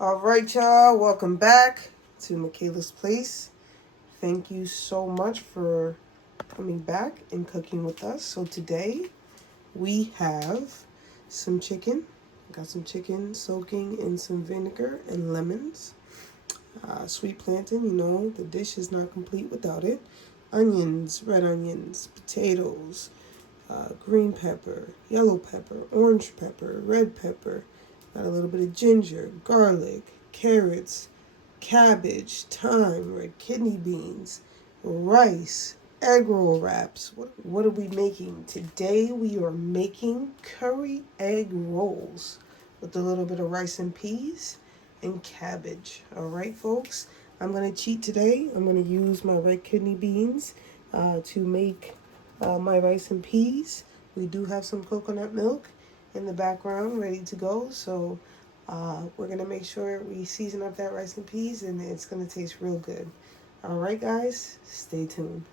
All right, y'all. Welcome back to MIKHAILA'S place. Thank you so much for coming back and cooking with us. So today we have some chicken. Got some chicken soaking in some vinegar and lemons. Sweet plantain, the dish is not complete without it. Onions, red onions, potatoes, green pepper, yellow pepper, orange pepper, red pepper. Got a little bit of ginger, garlic, carrots, cabbage, thyme, red kidney beans, rice, egg roll wraps. What are we making? Today we are making curry egg rolls with a little bit of rice and peas and cabbage. All right, folks. I'm going to cheat today. I'm going to use my red kidney beans to make my rice and peas. We do have some coconut milk in the background ready to go. So we're going to make sure we season up that rice and peas, and it's going to taste real good. All right, guys, stay tuned.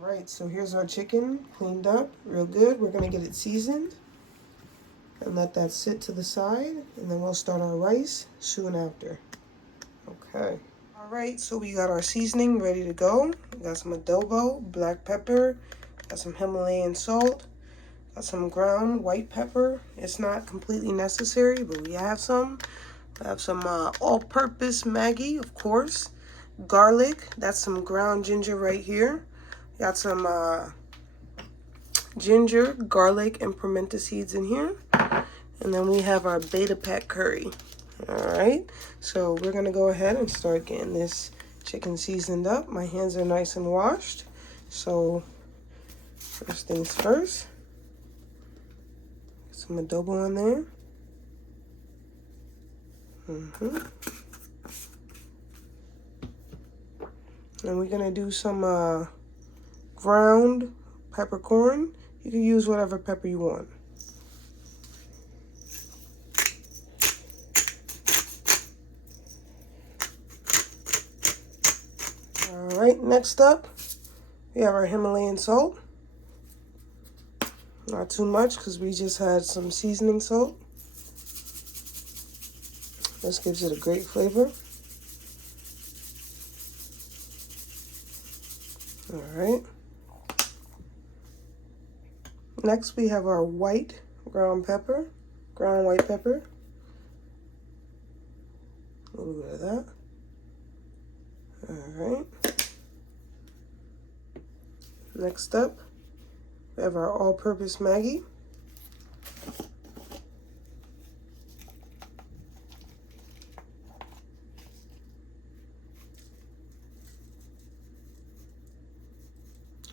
All right, so here's our chicken cleaned up real good. We're going to get it seasoned and let that sit to the side, and then we'll start our rice soon after. Okay. All right, so we got our seasoning ready to go. We got some adobo, black pepper, got some Himalayan salt, got some ground white pepper. It's not completely necessary, but we have some. I have some all-purpose Maggi, of course. Garlic, that's some ground ginger right here. Got some ginger, garlic, and pimento seeds in here. And then we have our beta pack curry. All right, so we're gonna go ahead and start getting this chicken seasoned up. My hands are nice and washed. So first things first, some adobo on there. And we're gonna do some ground peppercorn. You can use whatever pepper you want. All right, next up, we have our Himalayan salt. Not too much because we just had some seasoning salt. This gives it a great flavor. All right. Next, we have our white ground white pepper. A little bit of that. All right. Next up, we have our all-purpose Maggi.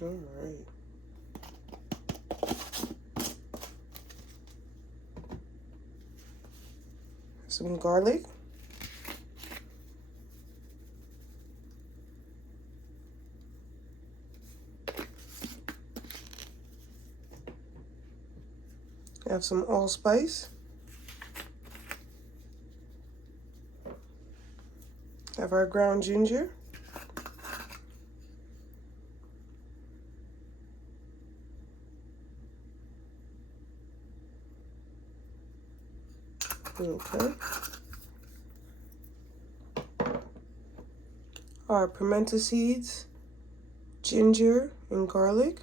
All right. Some garlic. Have some allspice. Have our ground ginger. Okay. Our pimento seeds, ginger, and garlic.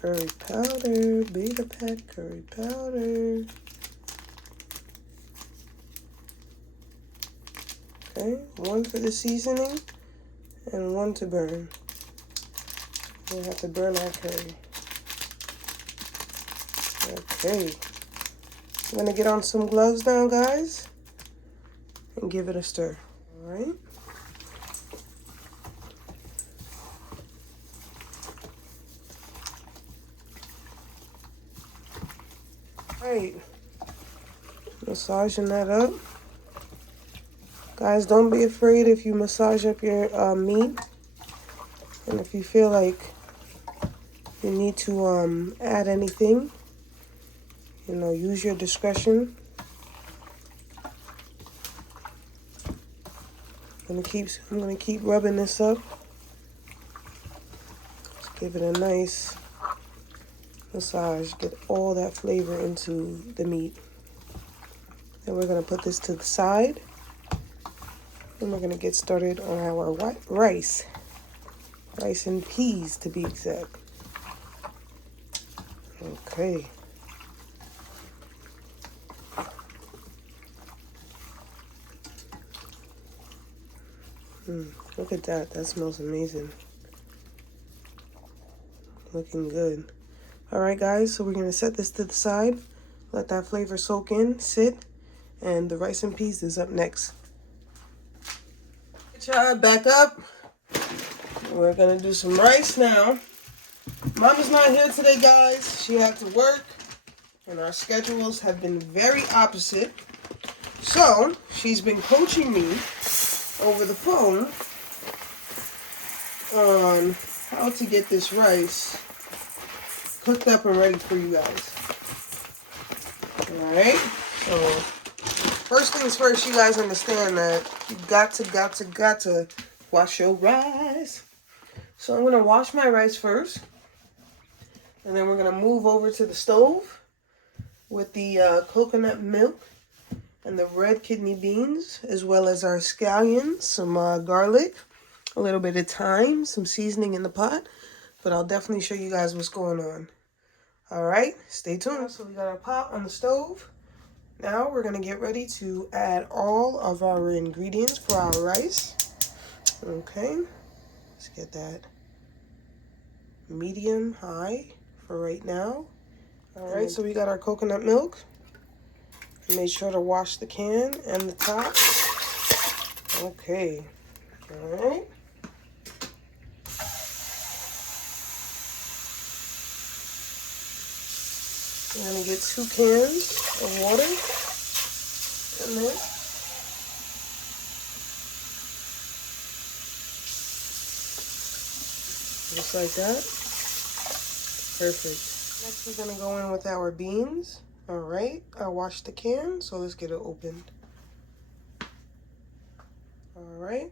Curry powder, beta pack curry powder. Okay, one for the seasoning and one to burn. We have to burn our curry. Okay, I'm gonna get on some gloves now, guys, and give it a stir. All right. Right, massaging that up. Guys, don't be afraid if you massage up your meat. And if you feel like you need to add anything, use your discretion. I'm gonna keep rubbing this up. Give it a nice massage. Get all that flavor into the meat. Then we're going to put this to the side. And we're going to get started on our rice. Rice and peas, to be exact. Okay. Look at that. That smells amazing. Looking good. All right, guys. So we're going to set this to the side. Let that flavor soak in, sit. And the rice and peas is up next. Child, back up. We're going to do some rice now. Mama's not here today, guys. She had to work. And our schedules have been very opposite. So, she's been coaching me over the phone on how to get this rice cooked up and ready for you guys. Alright, so first things first, you guys understand that you got to wash your rice. So I'm going to wash my rice first, and then we're going to move over to the stove with the coconut milk and the red kidney beans, as well as our scallions, some garlic, a little bit of thyme, some seasoning in the pot. But I'll definitely show you guys what's going on. All right, stay tuned. So we got our pot on the stove. Now we're going to get ready to add all of our ingredients for our rice. Okay, let's get that medium high for right now. All right, so we got our coconut milk. Make sure to wash the can and the top. Okay. All right. I'm going to get 2 cans of water in there. Just like that. Perfect. Next, we're going to go in with our beans. All right, I washed the can, so let's get it opened. All right.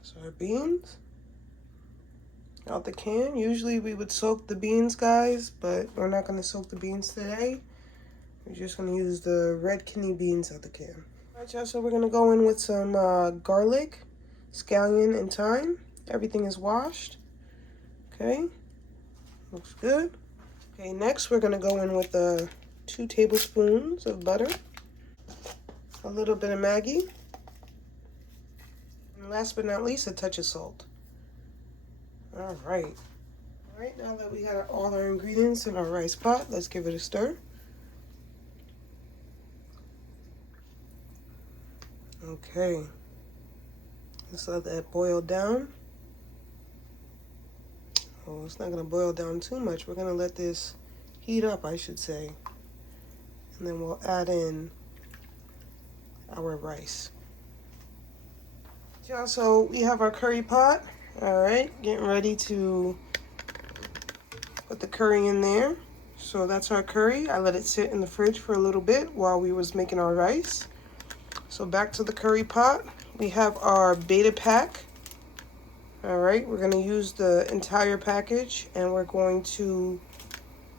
So our beans out the can. Usually we would soak the beans, guys, but we're not going to soak the beans today. We're just going to use the red kidney beans out the can. All right, y'all, so we're going to go in with some garlic, scallion, and thyme. Everything is washed. Okay, looks good. Okay, next we're gonna go in with 2 tablespoons of butter, a little bit of Maggi, and last but not least, a touch of salt. All right, now that we have all our ingredients in our rice pot, let's give it a stir. Okay, let's let that boil down. Oh, it's not going to boil down too much. We're going to let this heat up, I should say. And then we'll add in our rice. Yeah, so we have our curry pot. All right, getting ready to put the curry in there. So that's our curry. I let it sit in the fridge for a little bit while we was making our rice. So back to the curry pot. We have our beta pack. All right, we're going to use the entire package, and we're going to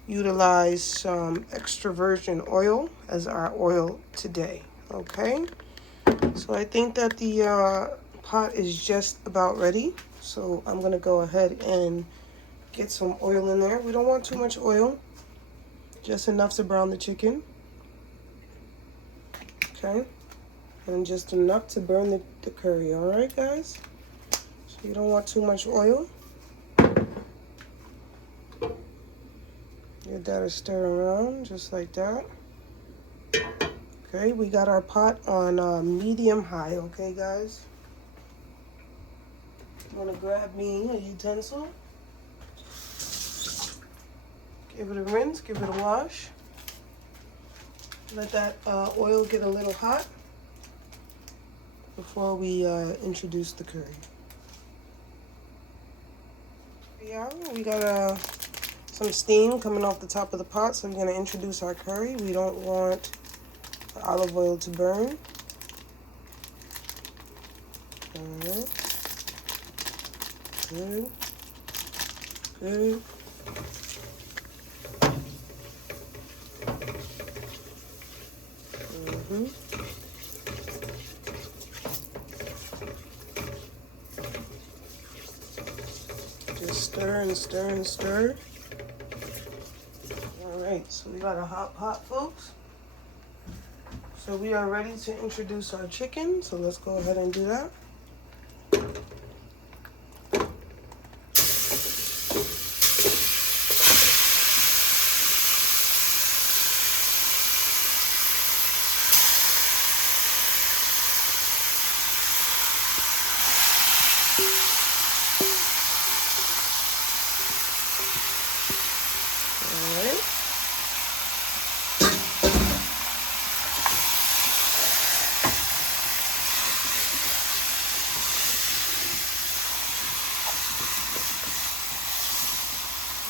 utilize some extra virgin oil as our oil today. Okay, so I think that the pot is just about ready. So I'm going to go ahead and get some oil in there. We don't want too much oil, just enough to brown the chicken. Okay, and just enough to burn the curry. All right, guys. You don't want too much oil. Get that to stir around just like that. Okay, we got our pot on medium high, okay, guys? I'm gonna grab me a utensil. Give it a rinse, give it a wash. Let that oil get a little hot before we introduce the curry. Yeah, we got some steam coming off the top of the pot, so we're going to introduce our curry. We don't want the olive oil to burn. Alright. Good. Good. Just stir and stir and stir. Alright, so we got a hot pot, folks. So we are ready to introduce our chicken. So let's go ahead and do that.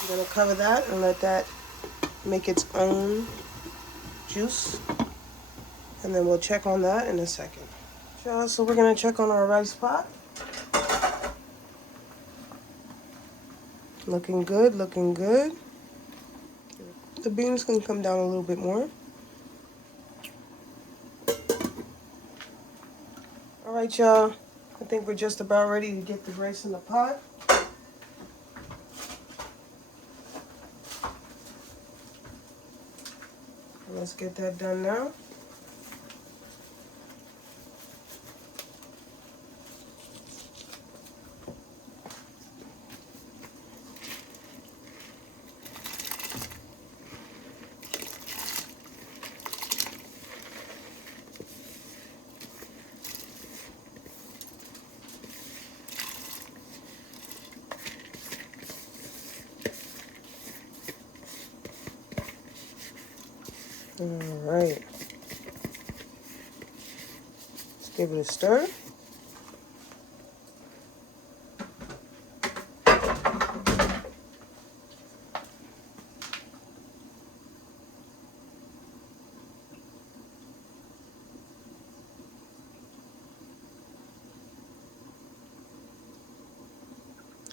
I'm going to cover that and let that make its own juice. And then we'll check on that in a second. So we're going to check on our rice pot. Looking good, looking good. The beans can come down a little bit more. All right, y'all. I think we're just about ready to get the rice in the pot. Let's get that done now. All right. Let's give it a stir.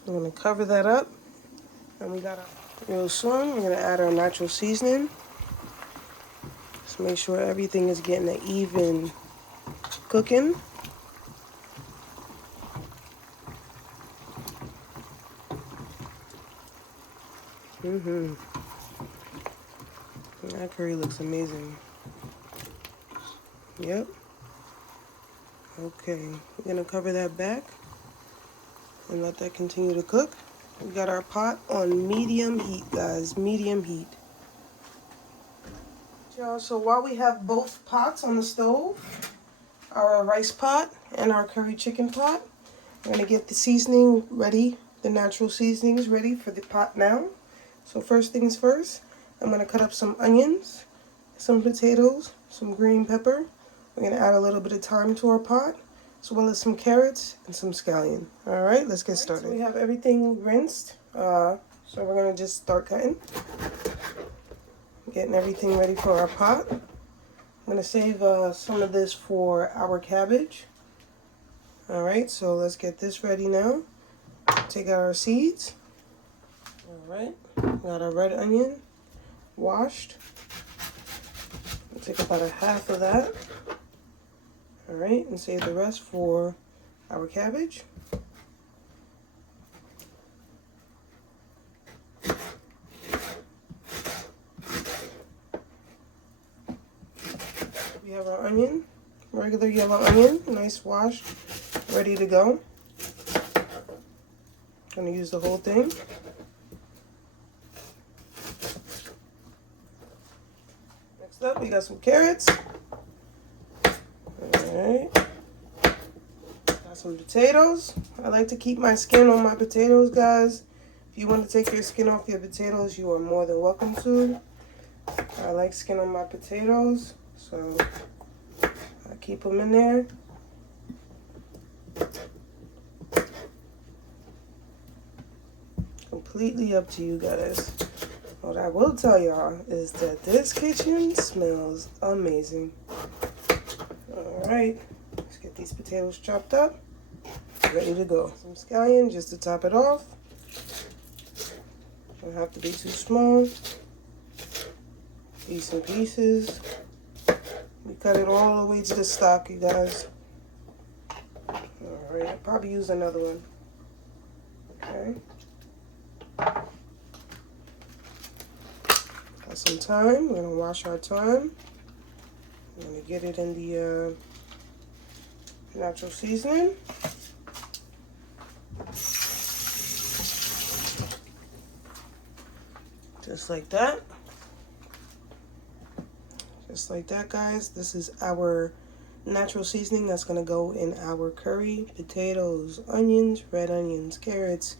I'm going to cover that up. And we got real soon, we're going to add our natural seasoning. Just make sure everything is getting an even cooking. That curry looks amazing. Yep. Okay, we're going to cover that back and let that continue to cook. We got our pot on medium heat, guys, medium heat. So while we have both pots on the stove, our rice pot and our curry chicken pot, we're going to get the seasoning ready, the natural seasonings ready for the pot now. So first things first, I'm going to cut up some onions, some potatoes, some green pepper. We're going to add a little bit of thyme to our pot, as well as some carrots and some scallion. All right, let's get started. So we have everything rinsed, so we're going to just start cutting. Getting everything ready for our pot. I'm going to save some of this for our cabbage. All right, so let's get this ready now. Take out our seeds. All right, got our red onion washed. I'll take about a half of that. All right, and save the rest for our cabbage. We have our onion, regular yellow onion, nice washed, ready to go. Gonna use the whole thing. Next up, we got some carrots. Alright. Got some potatoes. I like to keep my skin on my potatoes, guys. If you want to take your skin off your potatoes, you are more than welcome to. I like skin on my potatoes, so I keep them in there. Completely up to you guys. What I will tell y'all is that this kitchen smells amazing. Alright, let's get these potatoes chopped up. ready to go. Some scallion just to top it off. Don't have to be too small. Decent pieces. We cut it all the way to the stock, you guys. Alright, I'll probably use another one. Okay. Got some thyme. We're gonna wash our thyme. We're gonna get it in the natural seasoning. Just like that. Just like that, guys. This is our natural seasoning that's going to go in our curry, potatoes, onions, red onions, carrots,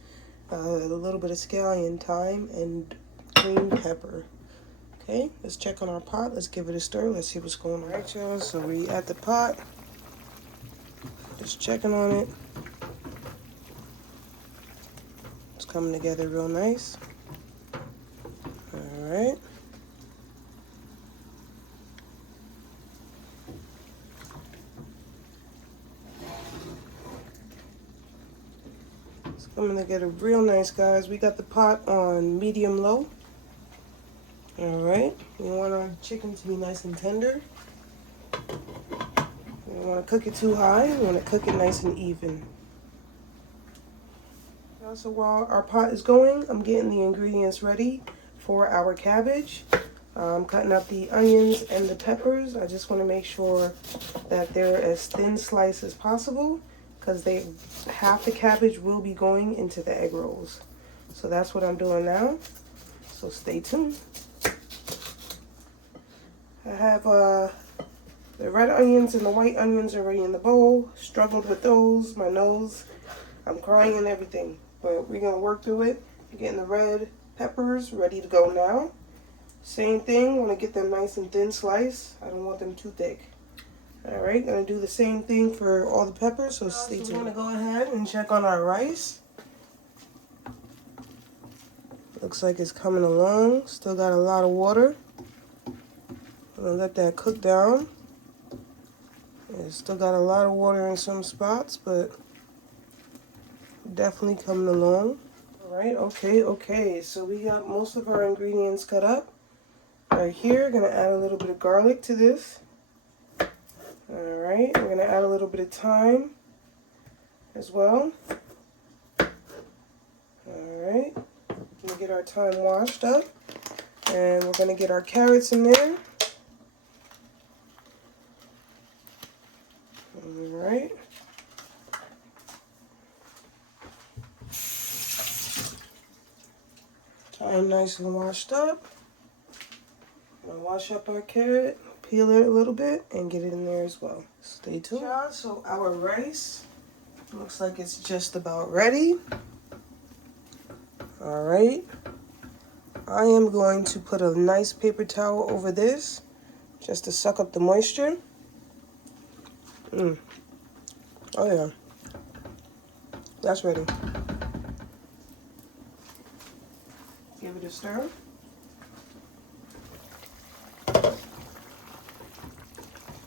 a little bit of scallion, thyme, and green pepper. Okay, let's check on our pot. Let's give it a stir. Let's see what's going on. All right, y'all. So we at the pot. Just checking on it. It's coming together real nice. All right. It's coming together real nice, guys. We got the pot on medium low. All right. We want our chicken to be nice and tender. We don't want to cook it too high. We want to cook it nice and even. So while our pot is going, I'm getting the ingredients ready for our cabbage. I'm cutting up the onions and the peppers. I just want to make sure that they're as thin sliced as possible because half the cabbage will be going into the egg rolls. So that's what I'm doing now. So stay tuned. I have the red onions and the white onions already in the bowl. Struggled with those. My nose, I'm crying and everything. But we're going to work through it. I'm getting the red peppers ready to go now. Same thing, want to get them nice and thin sliced. I don't want them too thick. Alright, going to do the same thing for all the peppers, so stay tuned. We're going to go ahead and check on our rice. Looks like it's coming along. Still got a lot of water. I'm going to let that cook down. It's still got a lot of water in some spots, but definitely coming along. Alright, okay. So we got most of our ingredients cut up. Right here, gonna add a little bit of garlic to this. Alright, we're gonna add a little bit of thyme as well. Alright, gonna get our thyme washed up. And we're gonna get our carrots in there. Alright. Thyme nice and washed up. I'm gonna wash up our carrot, peel it a little bit, and get it in there as well. Stay tuned. So our rice looks like it's just about ready. Alright. I am going to put a nice paper towel over this just to suck up the moisture. Oh yeah. That's ready. Give it a stir.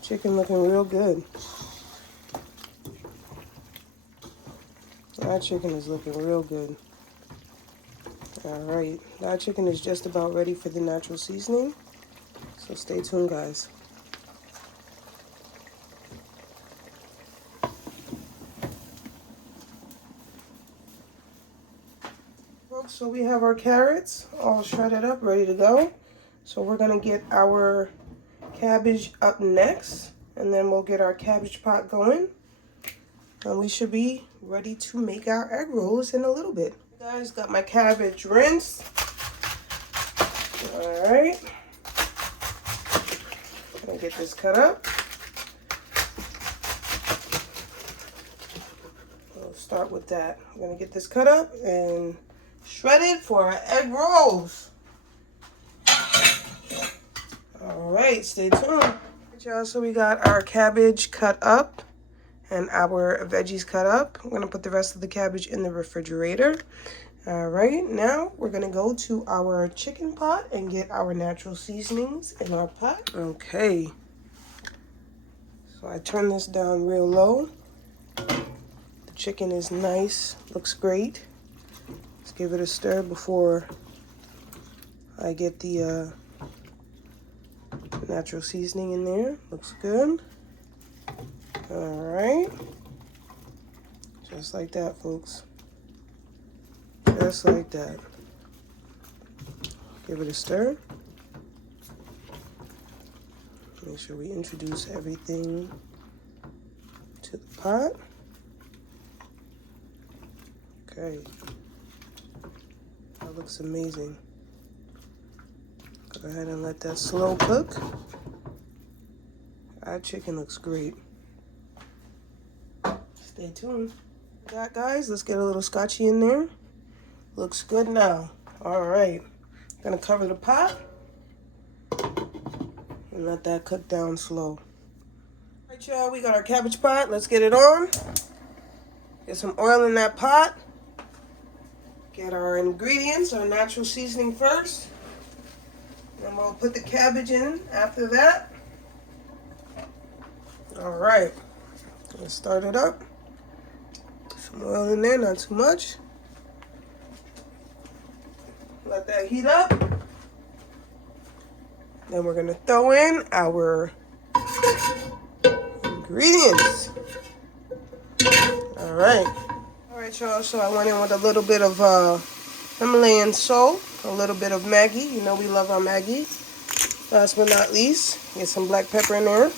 Chicken looking real good. That chicken is looking real good. Alright, that chicken is just about ready for the natural seasoning. So stay tuned, guys. So we have our carrots all shredded up, ready to go. So we're going to get our cabbage up next, and then we'll get our cabbage pot going. And we should be ready to make our egg rolls in a little bit. Guys, got my cabbage rinsed. Alright. Gonna get this cut up. We'll start with that. I'm gonna get this cut up and shredded for our egg rolls. Alright, stay tuned. Y'all, so we got our cabbage cut up and our veggies cut up. I'm going to put the rest of the cabbage in the refrigerator. Alright, now we're going to go to our chicken pot and get our natural seasonings in our pot. Okay. So I turn this down real low. The chicken is nice, looks great. Let's give it a stir before I get the natural seasoning in there. Looks good. All right. Just like that, folks. Just like that. Give it a stir. Make sure we introduce everything to the pot. Okay. That looks amazing. Go ahead and let that slow cook. Our chicken looks great. Stay tuned. That, guys, let's get a little scotchy in there. Looks good now. All right. Gonna cover the pot and let that cook down slow. All right, y'all, we got our cabbage pot. Let's get it on. Get some oil in that pot. Get our ingredients, our natural seasoning first. And we'll put the cabbage in after that. All right. Let's start it up. Some oil in there, not too much. Let that heat up. Then we're gonna throw in our ingredients. All right, y'all. So I went in with a little bit of Himalayan salt, a little bit of Maggi. You know we love our Maggi. Last but not least, get some black pepper in there.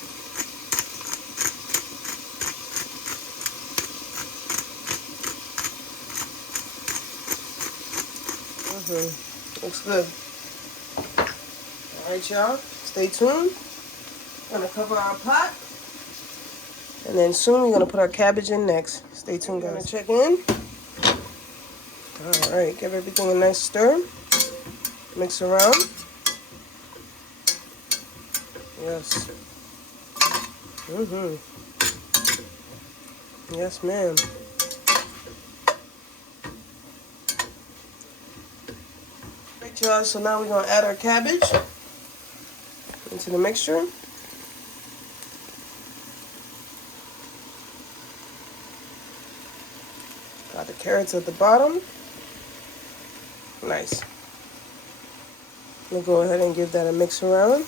Looks good. All right, y'all. Stay tuned. We're gonna cover our pot, and then soon we're gonna put our cabbage in next. Stay tuned, guys. Gonna check in. All right, give everything a nice stir. Mix around. Yes. Yes, ma'am. Right, y'all. So now we're gonna add our cabbage into the mixture. Got the carrots at the bottom. Nice. We'll go ahead and give that a mix around.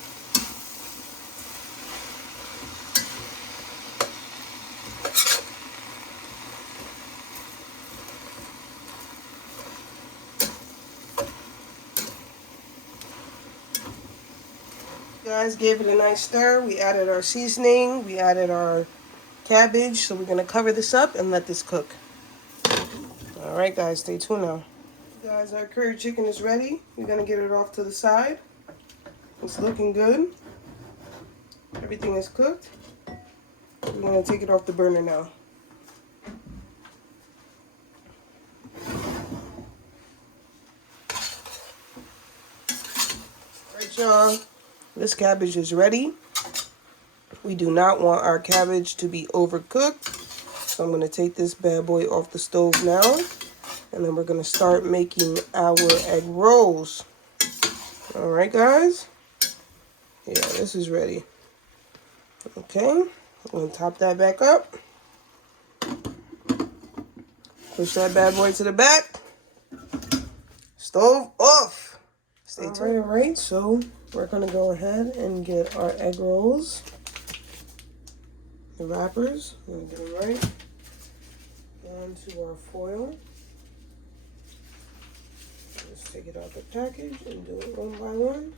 Guys, gave it a nice stir. We added our seasoning. We added our cabbage. So we're going to cover this up and let this cook. All right, guys, stay tuned now. Guys, our curry chicken is ready. We're going to get it off to the side. It's looking good. Everything is cooked. We're going to take it off the burner now. All right, y'all. This cabbage is ready. We do not want our cabbage to be overcooked. So I'm going to take this bad boy off the stove now. And then we're going to start making our egg rolls. All right, guys. Yeah, this is ready. Okay. I'm going to top that back up. Push that bad boy to the back. Stove off. Stay tuned. All right. So we're going to go ahead and get our egg rolls. The wrappers. We're going to get them right onto our foil. Let's take it out the package and do it one by one.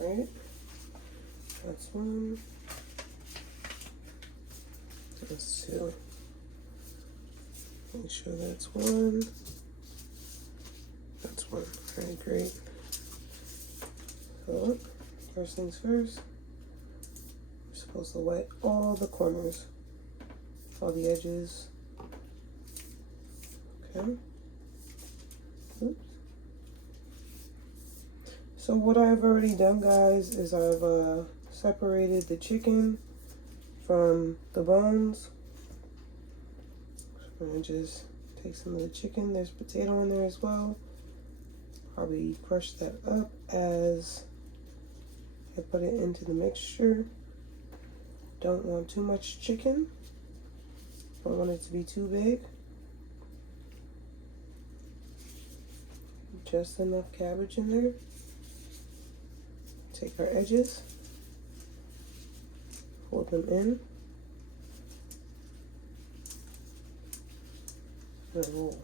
Alright. That's one. That's two. Make sure that's one. That's one. Alright, great. So look, first things first. We're supposed to wet all the corners. All the edges. Okay. Oops. So what I've already done, guys, is I've separated the chicken from the bones. I'm gonna just take some of the chicken. There's potato in there as well. Probably crush that up as I put it into the mixture. Don't want too much chicken. Don't want it to be too big. Just enough cabbage in there. Take our edges, fold them in, and roll.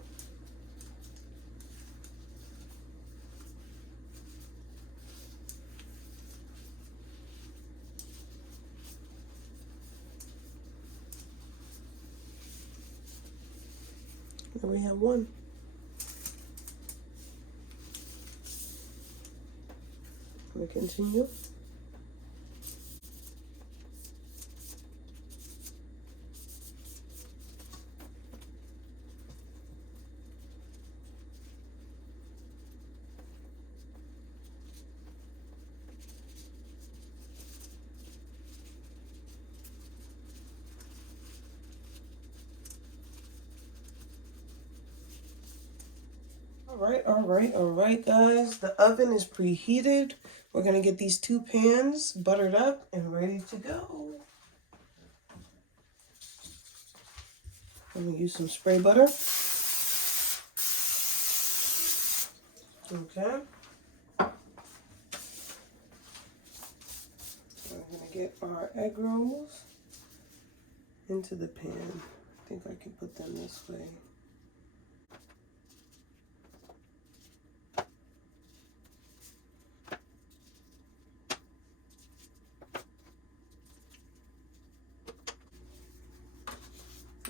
And we have one. We continue. All right, guys. The oven is preheated. We're gonna get these 2 pans buttered up and ready to go. I'm gonna use some spray butter. Okay. We're gonna get our egg rolls into the pan. I think I can put them this way.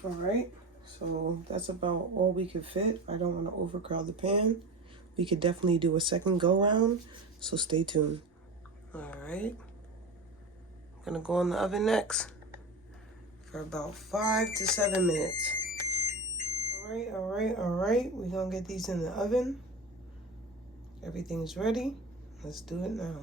All right, so that's about all we can fit. I don't want to overcrowd the pan. We could definitely do a second go round, so stay tuned. All right, I'm gonna go in the oven next for about 5 to 7 minutes. All right, we're gonna get these in the oven. Everything's ready. Let's do it now.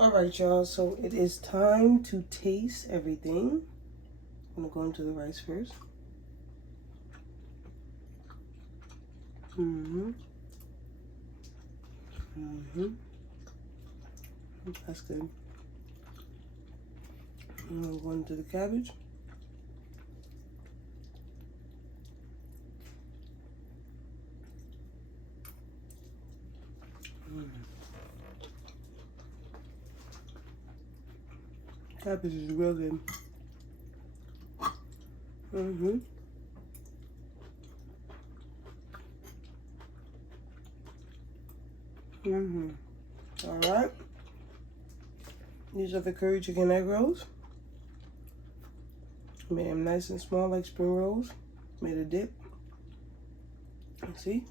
All right, y'all, so it is time to taste everything. I'm gonna go into the rice first. That's good. I'm gonna go into the cabbage. Cabbage is real good. All right. These are the curry chicken egg rolls. Made them nice and small like spring rolls. Made a dip. See?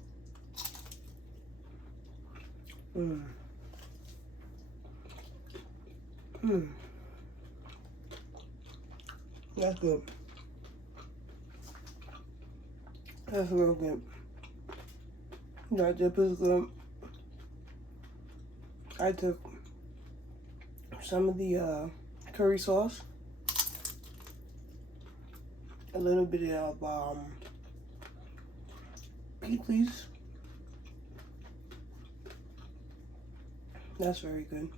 That's good. That's real good. That dip is good. I took some of the curry sauce, a little bit of pickles. That's very good.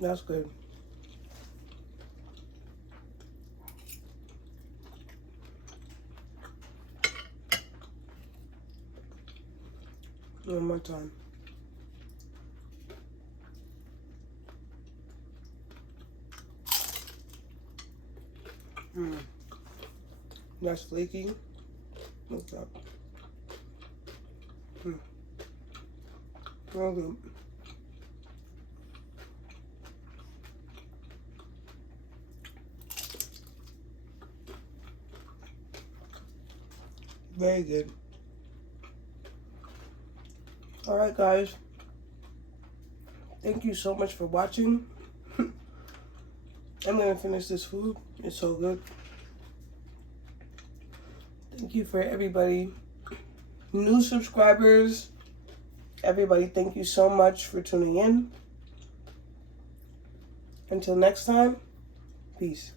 That's good. One more time. That's flaky. Look at that. Real good. Very good. Alright, guys. Thank you so much for watching. I'm going to finish this food. It's so good. Thank you for everybody. New subscribers. Everybody, thank you so much for tuning in. Until next time, peace.